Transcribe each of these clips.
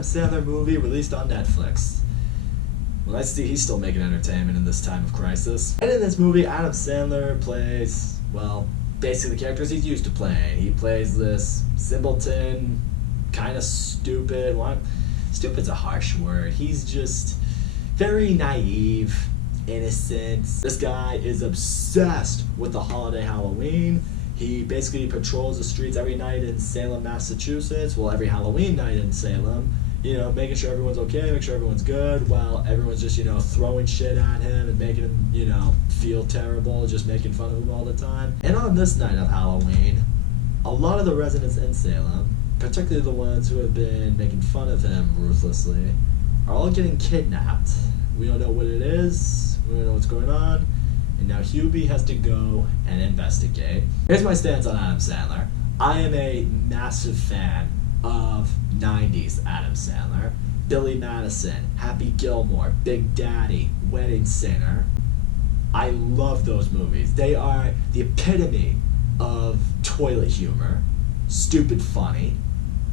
Adam Sandler movie released on Netflix. Well, nice to see he's still making entertainment in this time of crisis. And in this movie, Adam Sandler plays, well, basically the characters he's used to playing. He plays this simpleton, kind of stupid. Well, stupid's a harsh word. He's just very naive, innocent. This guy is obsessed with the holiday Halloween. He basically patrols the streets every night in Salem, Massachusetts. Well, every Halloween night in Salem. You know, making sure everyone's okay, making sure everyone's good, while everyone's just, you know, throwing shit at him and making him, you know, feel terrible, just making fun of him all the time. And on this night of Halloween, a lot of the residents in Salem, particularly the ones who have been making fun of him ruthlessly, are all getting kidnapped. We don't know what it is, we don't know what's going on, and now Hubie has to go and investigate. Here's my stance on Adam Sandler. I am a massive fan of 90s Adam Sandler. Billy Madison, Happy Gilmore, Big Daddy, Wedding Singer. I love those movies. They are the epitome of toilet humor, stupid funny.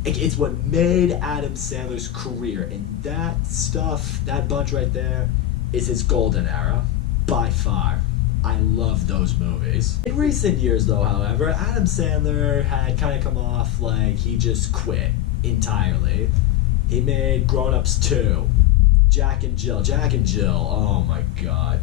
It's what made Adam Sandler's career, and that stuff, that bunch right there, is his golden era, by far. I love those movies. In recent years, though, however, Adam Sandler had kind of come off like he just quit entirely. He made Grown Ups 2, Jack and Jill, oh my god.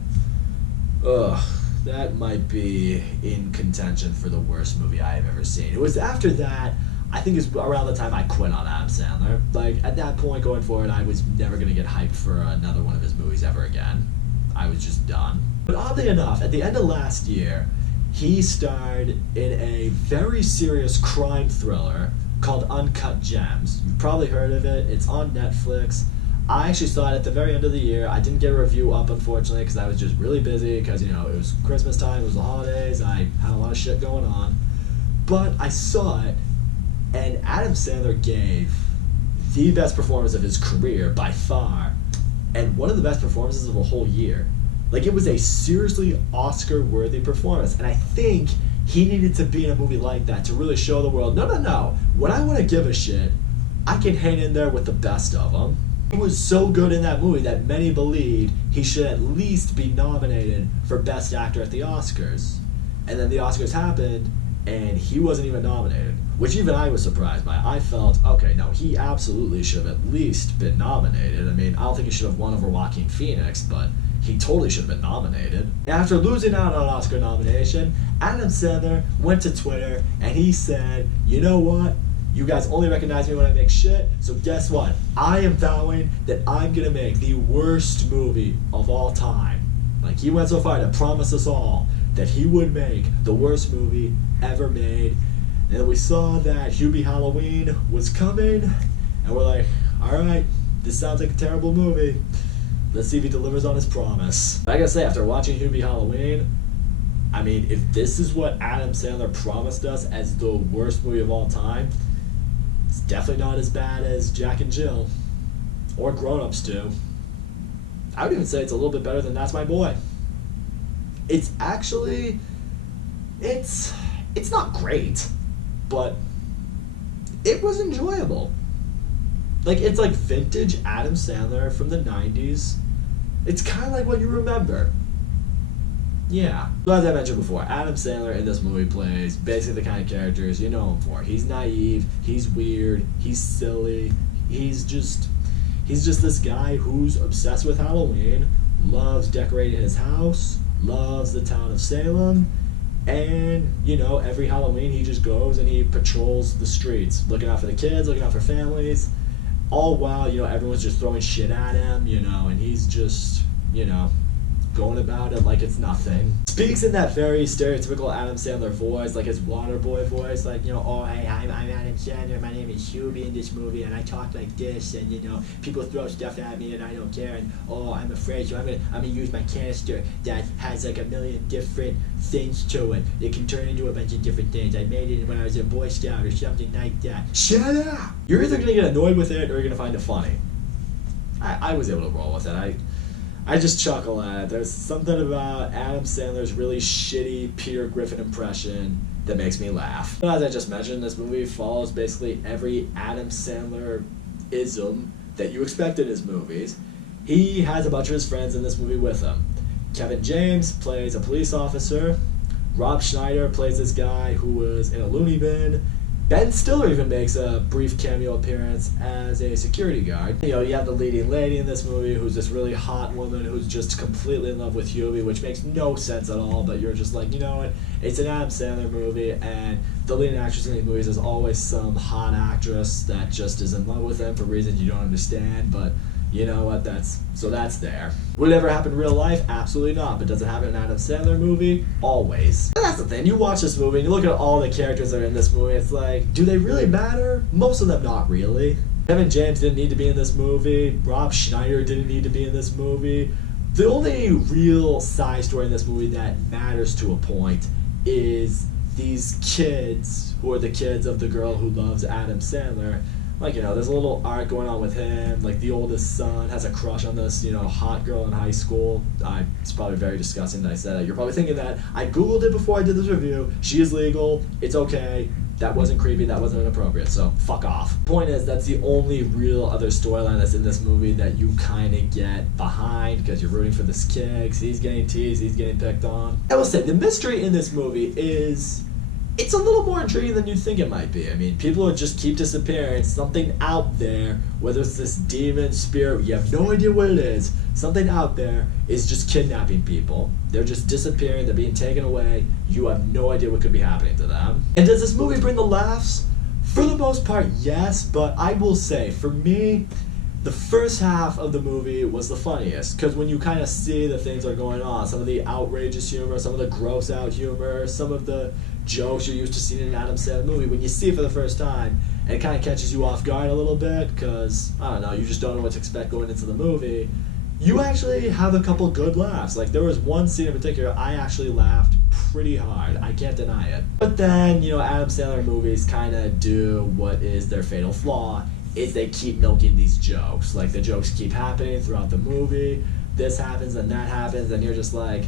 Ugh, that might be in contention for the worst movie I have ever seen. It was after that, I think it's around the time I quit on Adam Sandler. Like, at that point going forward, I was never going to get hyped for another one of his movies ever again. I was just done. But oddly enough, at the end of last year, he starred in a very serious crime thriller called Uncut Gems. You've probably heard of it. It's on Netflix. I actually saw it at the very end of the year. I didn't get a review up, unfortunately, because I was just really busy because, you know, it was Christmas time, it was the holidays, I had a lot of shit going on. But I saw it, and Adam Sandler gave the best performance of his career by far, and one of the best performances of a whole year. Like, it was a seriously Oscar-worthy performance, and I think he needed to be in a movie like that to really show the world, no, when I want to give a shit, I can hang in there with the best of them. He was so good in that movie that many believed he should at least be nominated for Best Actor at the Oscars. And then the Oscars happened, and he wasn't even nominated, which even I was surprised by. I felt, okay, no, he absolutely should have at least been nominated. I mean, I don't think he should have won over Joaquin Phoenix, but he totally should have been nominated. After losing out on an Oscar nomination, Adam Sandler went to Twitter and he said, you know what? You guys only recognize me when I make shit, so guess what? I am vowing that I'm gonna make the worst movie of all time. Like, he went so far to promise us all that he would make the worst movie ever made. And then we saw that Hubie Halloween was coming, and we're like, alright, this sounds like a terrible movie. Let's see if he delivers on his promise. I gotta say, after watching Hubie Halloween, I mean, if this is what Adam Sandler promised us as the worst movie of all time, it's definitely not as bad as Jack and Jill, or Grown Ups 2. I would even say it's a little bit better than That's My Boy. It's actually, it's not great, but it was enjoyable. Like, it's like vintage Adam Sandler from the 90s. It's kind of like what you remember. Yeah. So as I mentioned before, Adam Sandler in this movie plays basically the kind of characters you know him for. He's naive, he's weird, he's silly, he's just this guy who's obsessed with Halloween, loves decorating his house, loves the town of Salem, and, you know, every Halloween he just goes and he patrols the streets, looking out for the kids, looking out for families, all while, you know, everyone's just throwing shit at him, you know, and he's just, you know, going about it like it's nothing. Speaks in that very stereotypical Adam Sandler voice, like his Waterboy voice, like, you know, oh, hey, I'm Adam Sandler, my name is Hubie in this movie, and I talk like this, and, you know, people throw stuff at me, and I don't care, and, oh, I'm afraid, so I'm gonna use my canister that has, like, a million different things to it. It can turn into a bunch of different things. I made it when I was a Boy Scout or something like that. Shut up! You're either gonna get annoyed with it, or you're gonna find it funny. I was able to roll with it. I just chuckle at it. There's something about Adam Sandler's really shitty Peter Griffin impression that makes me laugh. As I just mentioned, this movie follows basically every Adam Sandler ism that you expect in his movies. He has a bunch of his friends in this movie with him. Kevin James plays a police officer. Rob Schneider plays this guy who was in a loony bin. Ben Stiller even makes a brief cameo appearance as a security guard. You know, you have the leading lady in this movie who's this really hot woman who's just completely in love with Hubie, which makes no sense at all, but you're just like, you know what, it's an Adam Sandler movie, and the leading actress in these movies is always some hot actress that just is in love with him for reasons you don't understand, but you know what, that's there. Would it ever happen in real life? Absolutely not. But does it happen in an Adam Sandler movie? Always. And that's the thing. You watch this movie and you look at all the characters that are in this movie, it's like, do they really matter? Most of them not really. Kevin James didn't need to be in this movie. Rob Schneider didn't need to be in this movie. The only real side story in this movie that matters to a point is these kids who are the kids of the girl who loves Adam Sandler. Like, you know, there's a little arc going on with him. Like, the oldest son has a crush on this, you know, hot girl in high school. It's probably very disgusting that I said that. You're probably thinking that. I Googled it before I did this review. She is legal. It's okay. That wasn't creepy. That wasn't inappropriate. So, fuck off. Point is, that's the only real other storyline that's in this movie that you kind of get behind because you're rooting for this kid. 'Cause he's getting teased. He's getting picked on. I will say, the mystery in this movie is... it's a little more intriguing than you think it might be. I mean, people would just keep disappearing. Something out there, whether it's this demon, spirit, you have no idea what it is, something out there is just kidnapping people. They're just disappearing, they're being taken away. You have no idea what could be happening to them. And does this movie bring the laughs? For the most part, yes, but I will say, for me, the first half of the movie was the funniest, because when you kind of see the things that are going on, some of the outrageous humor, some of the gross out humor, some of the jokes you're used to seeing in an Adam Sandler movie, when you see it for the first time, it kind of catches you off guard a little bit, because, I don't know, you just don't know what to expect going into the movie. You actually have a couple good laughs. Like, there was one scene in particular, I actually laughed pretty hard. I can't deny it. But then, you know, Adam Sandler movies kind of do what is their fatal flaw, is they keep milking these jokes. Like, the jokes keep happening throughout the movie. This happens and that happens, and you're just like,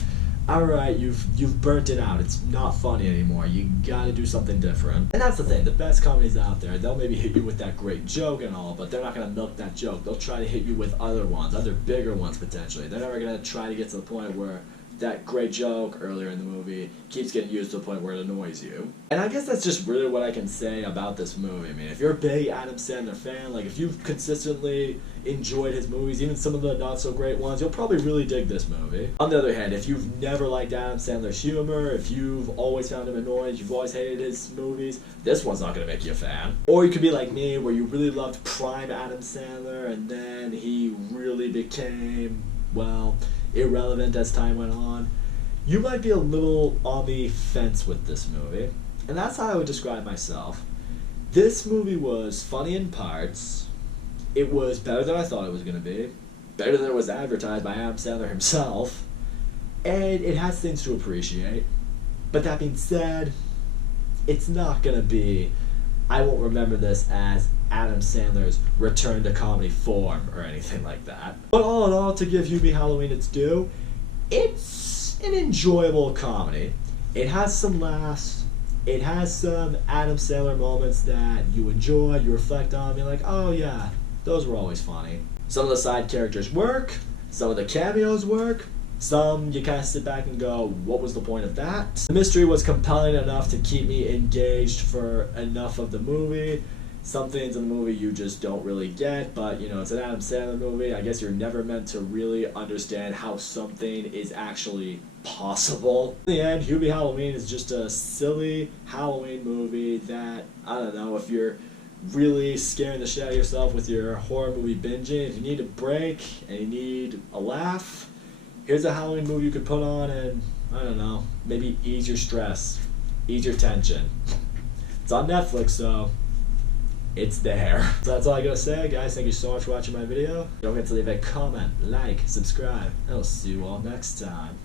alright, you've burnt it out. It's not funny anymore. You gotta do something different. And that's the thing, the best comedies out there, they'll maybe hit you with that great joke and all, but they're not gonna milk that joke. They'll try to hit you with other ones, other bigger ones potentially. They're never gonna try to get to the point where that great joke earlier in the movie keeps getting used to the point where it annoys you. And I guess that's just really what I can say about this movie. I mean, if you're a big Adam Sandler fan, like if you've consistently enjoyed his movies, even some of the not so great ones, you'll probably really dig this movie. On the other hand, if you've never liked Adam Sandler's humor, if you've always found him annoying, you've always hated his movies, this one's not gonna make you a fan. Or you could be like me, where you really loved prime Adam Sandler, and then he really became, well, irrelevant as time went on. You might be a little on the fence with this movie, and that's how I would describe myself. This movie was funny in parts. It was better than I thought it was going to be, better than it was advertised by Adam Sandler himself, and it has things to appreciate. But that being said, it's not going to be, I won't remember this as Adam Sandler's return to comedy form or anything like that. But all in all, to give Hubie Halloween its due, it's an enjoyable comedy. It has some laughs. It has some Adam Sandler moments that you enjoy, you reflect on, you're like, oh yeah, those were always funny. Some of the side characters work, some of the cameos work, some you kind of sit back and go, what was the point of that? The mystery was compelling enough to keep me engaged for enough of the movie. Some things in the movie you just don't really get, but you know, it's an Adam Sandler movie. I guess you're never meant to really understand how something is actually possible. In the end, Hubie Halloween is just a silly Halloween movie that, I don't know, if you're really scaring the shit out of yourself with your horror movie binging, if you need a break and you need a laugh, here's a Halloween movie you could put on and, I don't know, maybe ease your stress, ease your tension. It's on Netflix, so it's there. So that's all I gotta say, guys. Thank you so much for watching my video. Don't forget to leave a comment, like, subscribe, and I'll see you all next time.